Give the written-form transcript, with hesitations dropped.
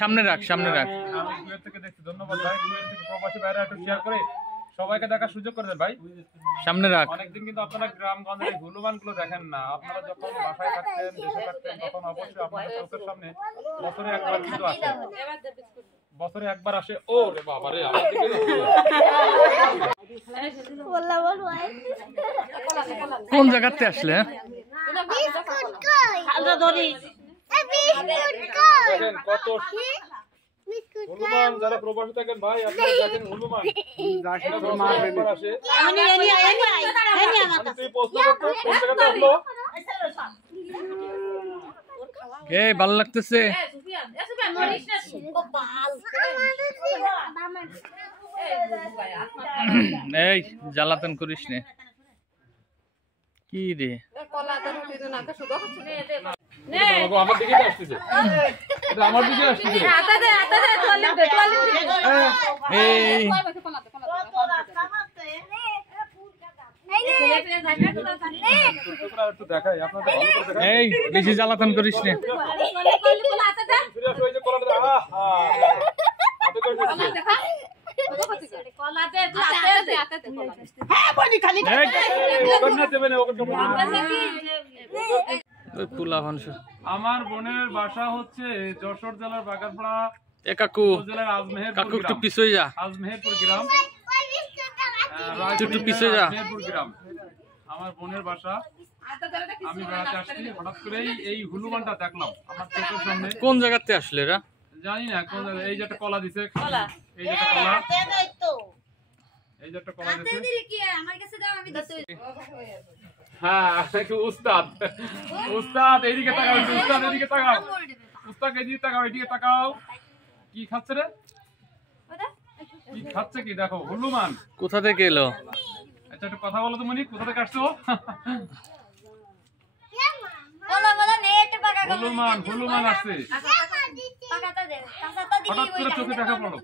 সামনে রাখ আমি কুয়েত থেকে দেখছি, ধন্যবাদ ভাই। কুয়েত থেকে প্রবাসী ভাইরা একটু শেয়ার করে সবাইকে দেখার সুযোগ করে দেন ভাই। সামনে রাখ। অনেকদিন কিন্তু আপনারা গ্রামগঞ্জের হুলুমান গুলো দেখেন না। আপনারা যখন বাসায় থাকতেন, দেশে থাকতেন, তখন অবশ্যই আপনাদের চোখের সামনে বছরে একবার কিন্তু আসে, বছরে একবার আসে। ও রে বাবা রে, আমার দিকে কোন জায়গাতে আসলে? দেখেন কত হনুমান, যারা প্রবাসী থাকেন ভাই আপনারা দেখেন হনুমান আসে। তুই প্রশ্ন করতো কোন জায়গাতে আসলো? ভালো লাগতেছে। এই জ্বালাতন করিস নে। কি রে আমার দিকে আসতেছে, আমার দিকে আসতেছে। এই বেশি জ্বালাতন করিস নে। আমার বোনের বাসা হচ্ছে যশোর জেলার বাগারপাড়া জেলার আজমেহেরপুর গ্রাম। আজমেহেরপুর গ্রাম আমার বোনের বাসা। আমি বেড়াতে আসছি, হঠাৎ করেই এই হনুমানটা দেখলাম আমার চোখের সামনে। কোন জায়গাতে আসলে এরা জানি না কোন জায়গায়। এই যে একটা কলা দিছে, এই যে একটা কলা, এই যে একটা কলা দিছে। হ্যাঁ উস্তাদ, উস্তাদ এইদিকে তাকাও, উস্তাদ এদিকে তাকাও, উস্তাদ এদিকে তাকাও, এদিকে তাকাও। কি খাচ্ছে রে? কি খাচ্ছে কি? দেখো হনুমান। কোথা থেকে এলো? আচ্ছা একটা কথা বলো তো মনি, কোথা থেকে আসছো? হনুমান, হনুমান আসছে। হঠাৎ করে চোখে দেখা পড়লো।